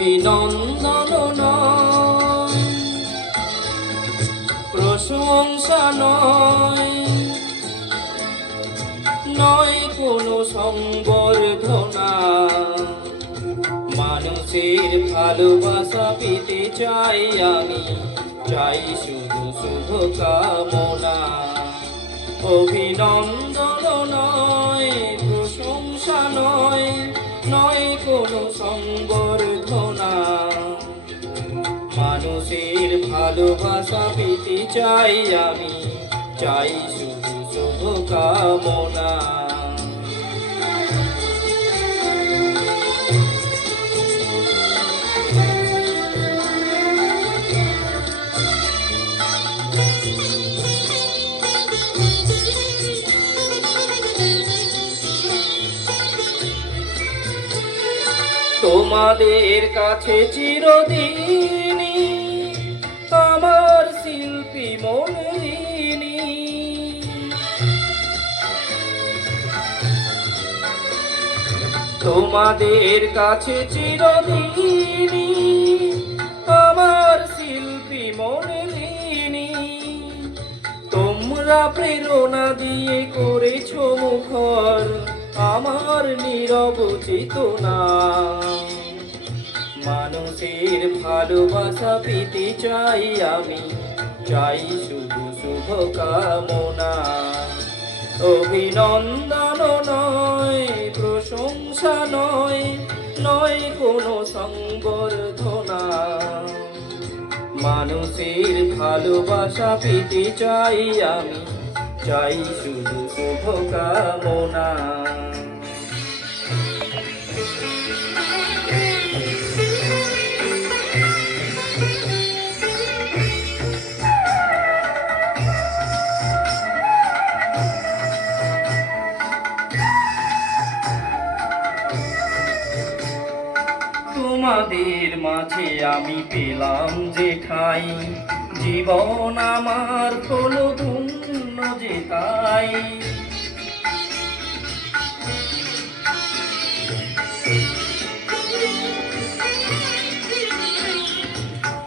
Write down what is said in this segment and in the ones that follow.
অভিনন্দন নয়, প্রশংসা নয়, নয় কোনো সংবর্ধনা। মানুষের ভালোবাসা পেতে চাই আমি, চাই শুধু শুভ কামনা। অভিনন্দন নয়, প্রশংসা নয়, নয় কোনো সংবর্ধনা। মানুষের ভালোবাসা পেতে চাই আমি, চাই শুধু শুভ কামনা। তোমাদের কাছে চিরদিনই আমার শিল্পী মনরিনী। তোমাদের কাছে চিরদিনই আমার শিল্পী মনরিনী। তোমরা প্রেরণা দিয়ে করেছো মুখর আমার নীরব চেতনা। মানুষের ভালোবাসা পেতে চাই আমি, চাই শুধু শুভ কামনা। অভিনন্দন নয়, প্রশংসা নয়, নয় কোনো সংবর্ধনা। মানুষের ভালোবাসা পেতে চাই আমি, চাই শুধু শুভ কামনা। তোমাদের মাঝে আমি পেলাম যে ঠাই, জীবন আমার হলো ধন্য যে তাই।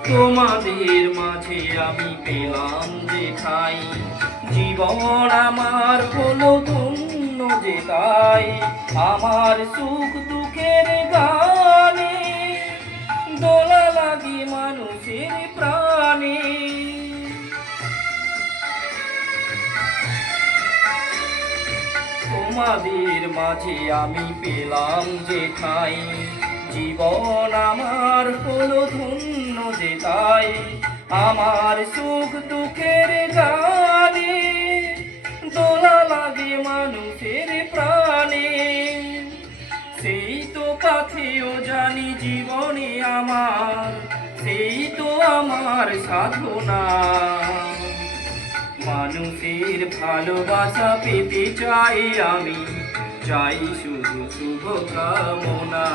তোমাদের মাঝে আমি পেলাম যে ঠাই, জীবন আমার হলো ধন্য যে তাই। আমার সুখ দুঃখের গানে দোলা লাগে মানুষের প্রাণে। তোমাদের মাঝে আমি পেলাম যে ঠাই, জীবন আমার হলো ধন্য যে তাই। আমার সুখ দুঃখের গানে দোলা লাগে মানুষের প্রাণে। সেই তো পাথেও জানি জীবনে আমার, সেই তো আমার সাধনা। মানুষের ভালোবাসা পেতে চাই আমি, চাই শুধু শুভ কামনা।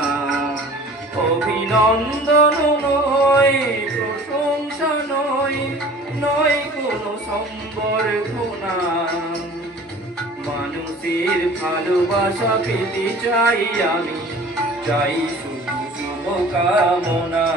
অভিনন্দন নয়, প্রশংসা নয়, নয় কোনো সংবর্ধনা। মানুষের ভালোবাসা পেতে চাই আমি, চাই শুধু শুভ কামনা।